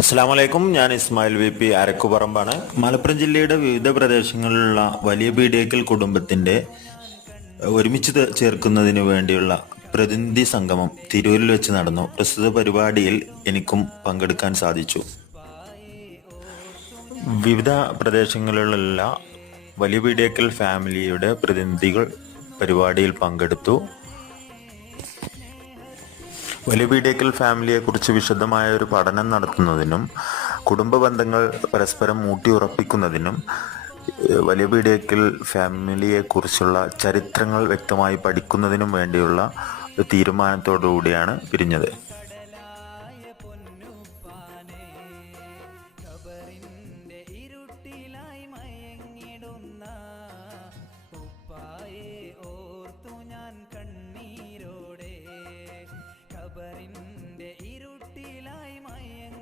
അസ്സാം വലൈക്കും. ഞാൻ ഇസ്മായിൽ വി പി അരക്കുപറമ്പാണ്. മലപ്പുറം ജില്ലയുടെ വിവിധ പ്രദേശങ്ങളിലുള്ള വലിയ പീഡിയക്കൽ കുടുംബത്തിന്റെ ഒരുമിച്ച് ചേർക്കുന്നതിന് വേണ്ടിയുള്ള പ്രതിനിധി സംഗമം തിരൂരിൽ വെച്ച് നടന്നു. പ്രസ്തുത പരിപാടിയിൽ എനിക്കും പങ്കെടുക്കാൻ സാധിച്ചു. വിവിധ പ്രദേശങ്ങളിലുള്ള വലിയ പീഡിയക്കൽ ഫാമിലിയുടെ പ്രതിനിധികൾ പരിപാടിയിൽ പങ്കെടുത്തു. വലിയ പീഡിയക്കൽ ഫാമിലിയെക്കുറിച്ച് വിശദമായ ഒരു പഠനം നടത്തുന്നതിനും കുടുംബ ബന്ധങ്ങൾ പരസ്പരം ഊട്ടിയുറപ്പിക്കുന്നതിനും വലിയ പീഡിയക്കൽ ഫാമിലിയെക്കുറിച്ചുള്ള ചരിത്രങ്ങൾ വ്യക്തമായി പഠിക്കുന്നതിനും വേണ്ടിയുള്ള തീരുമാനത്തോടു കൂടിയാണ് പിരിഞ്ഞത്.